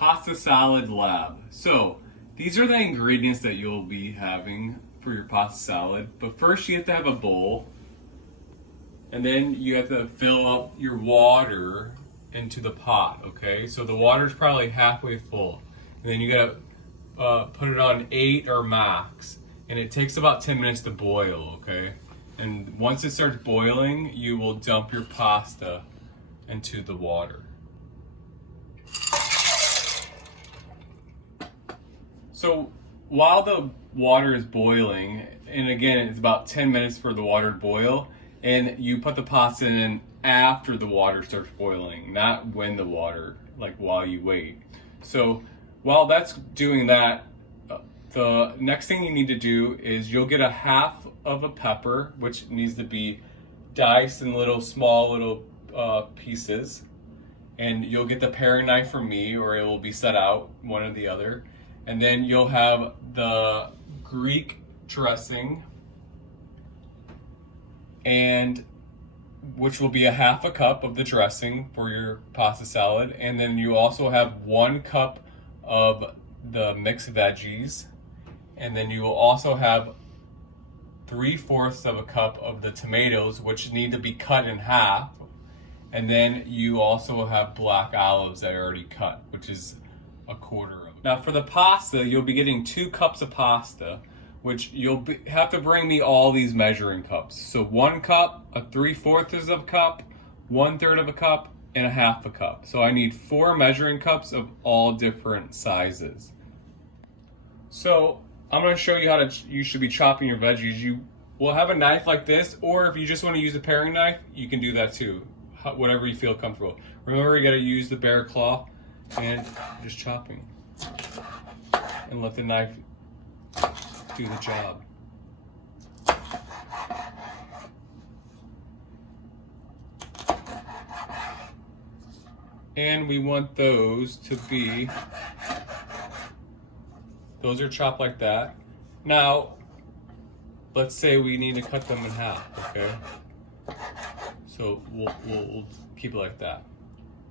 Pasta salad lab. So these are the ingredients that you'll be having for your pasta salad. But first you have to have a bowl, and then you have to fill up your water into the pot, okay? So the water's probably halfway full. And then you gotta put it on 8 or max. And it takes about 10 minutes to boil, okay? And once it starts boiling, you will dump your pasta into the water. So while the water is boiling, and again, it's about 10 minutes for the water to boil, and you put the pasta in after the water starts boiling, not when the water, like while you wait. So while that's doing that, the next thing you need to do is you'll get a half of a pepper, which needs to be diced in small little pieces. And you'll get the paring knife from me, or it will be set out, one or the other. And then you'll have the Greek dressing, and which will be a half a cup of the dressing for your pasta salad. And then you also have 1 cup of the mixed veggies. And then you will also have 3/4 of a cup of the tomatoes, which need to be cut in half. And then you also will have black olives that are already cut, which is 1/4 of it. Now for the pasta, you'll be getting 2 cups of pasta, which have to bring me all these measuring cups. So 1 cup, a 3/4 of a cup, 1/3 of a cup, and a half a cup. So I need 4 measuring cups of all different sizes. So I'm going to show you how you should be chopping your veggies. You will have a knife like this, or if you just want to use a paring knife, you can do that too. Whatever you feel comfortable. Remember, you got to use the bear claw and just chopping. And let the knife do the job. And we want those to be, those are chopped like that. Now, let's say we need to cut them in half, okay? So we'll keep it like that.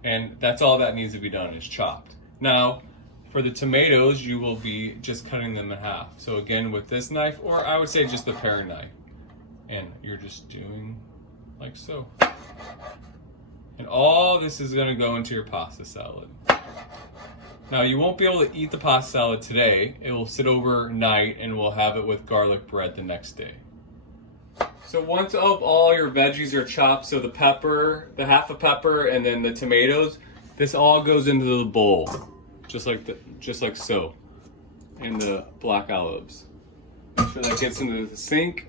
And that's all that needs to be done, is chopped. Now, for the tomatoes, you will be just cutting them in half. So again, with this knife, or I would say just the paring knife. And you're just doing like so. And all this is gonna go into your pasta salad. Now, you won't be able to eat the pasta salad today. It will sit overnight, and we'll have it with garlic bread the next day. So once all your veggies are chopped, so the pepper, the half a pepper, and then the tomatoes, this all goes into the bowl, just like so, and the black olives. Make sure that gets into the sink.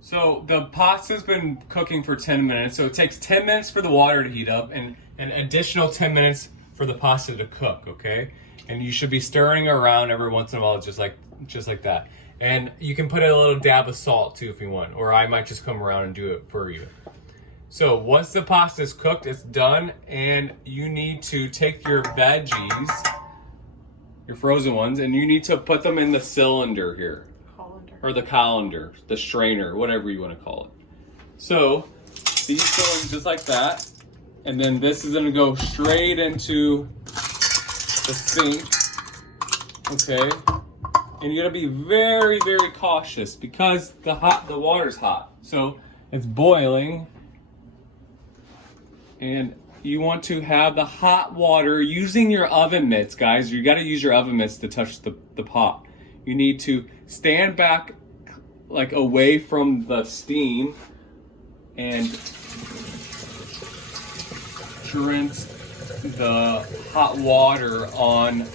So the pasta's been cooking for 10 minutes, so it takes 10 minutes for the water to heat up, and an additional 10 minutes for the pasta to cook, okay? And you should be stirring around every once in a while, just like that. And you can put a little dab of salt too if you want, or I might just come around and do it for you. So once the pasta is cooked, it's done, and you need to take your veggies, your frozen ones, and you need to put them in the cylinder here. Or the colander, the strainer, whatever you want to call it. So these go in just like that, and then this is going to go straight into the sink, okay? And you got to be very, very cautious because the water's hot. So it's boiling, and you want to have the hot water using your oven mitts, guys. You got to use your oven mitts to touch the pot. You need to stand back like away from the steam and rinse the hot water on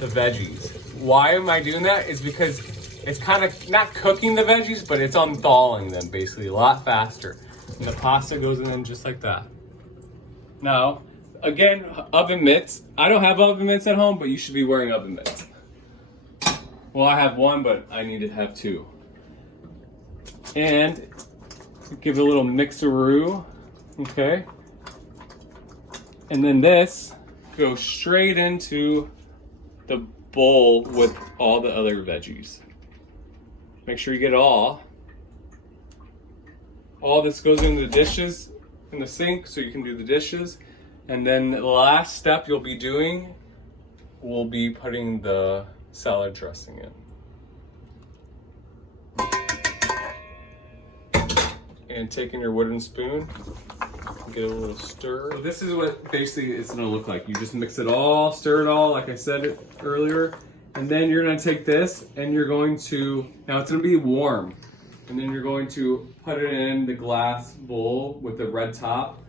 the veggies. Why am I doing that? Is because it's kind of not cooking the veggies, but it's unthawing them basically a lot faster. And the pasta goes in just like that. Now, again, oven mitts. I don't have oven mitts at home, but you should be wearing oven mitts. Well, I have one, but I need to have 2. And give it a little mixeroo, okay? And then this goes straight into the bowl with all the other veggies. Make sure you get it all. All this goes into the dishes in the sink so you can do the dishes. And then the last step you'll be doing will be putting the salad dressing in. And taking your wooden spoon, get a little stir. So this is what basically it's gonna look like. You just mix it all, stir it all, like I said earlier. And then you're gonna take this and you're going to, now it's gonna be warm. And then you're going to put it in the glass bowl with the red top.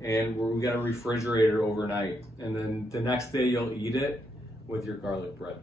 And we got a refrigerator overnight. And then the next day you'll eat it with your garlic bread.